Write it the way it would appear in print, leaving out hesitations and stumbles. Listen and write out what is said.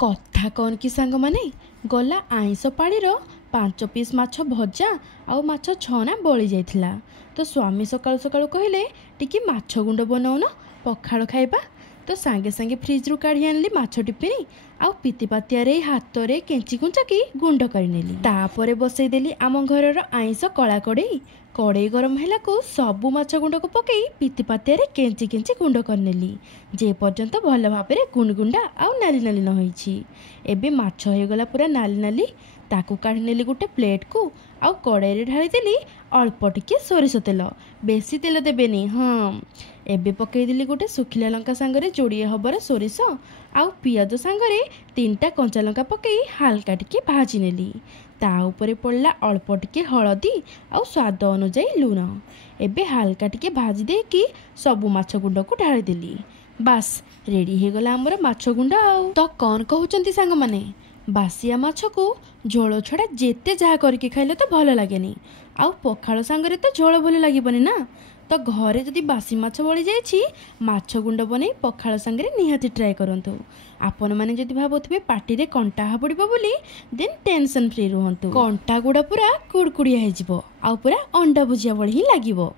कथा कौन कि सांग माने गला आईस पाड़ीर 5 पीस माछ भजा आउ माछ छना बली जाइथिला। तो स्वामी सकाळु सकाळु कहले टिके माछ गुंड बनाउन पखाड़ खाइबा। तो सांगे सांगे फ्रिज रु काढ़ी आनली माछ टिपिनी आउ पितिपातिया हाथ रे केंची कुंचाकी गुंड करनेली। तापरे बसई देली आम घरर आईस कला कड़ई। कड़ई गरम हेलाकु सबु माछ गुंड को पकई पितिपातिया केंची केंची गुंड करनेली जे पर्यंत भल भाबरे गुंडगुंडा आउ नाली नाली न होईछि। एबे माछ होगला पूरा नाली नाली। ताकू काढ़ी नेली गोटे प्लेट को आउ कड़ई रे ढाली देली अल्प टिके सोरिष तेल, बेसी तेल देबेनी। हाँ एबे पकई देली गोटे सुखिला लंका सांगरे जोड़िए हबर सोरिष आउ पियाज सांगरे 3टा कंचा लंका पकई हालका टिके भाजी नेली। ता उपरे पड़ला अल्प टिके हलदी आउ स्वाद अनुजाई लूण। एबे हालका टिके भाजी देकी सबु माछ गुंड को ढाली देली। बास रेडी हो गला हमर माछ गुंड। आउ तो कौन कहउचंती सांग माने बासिया माछ को झोल छड़ा जेते जहा करके खाइले तो भल लागेनी। आउ पखाड़ सांगरे तो झोल भल लागिबनी ना। तो घरे जदि बासी माछ बळी जाइछि माछ गुंड बनै पखाड़ सांगरे निहाती ट्राए करंतु। आपण माने जदि भाबुथिबे पार्टी रे कंटा हा पड़िबो बोली देन टेंशन फ्री रहंतु। कंटा गुडा पूरा कुड़कुड़िया हे जिवो आउ पूरा अंडा भुजिया बळी ही लागिवो।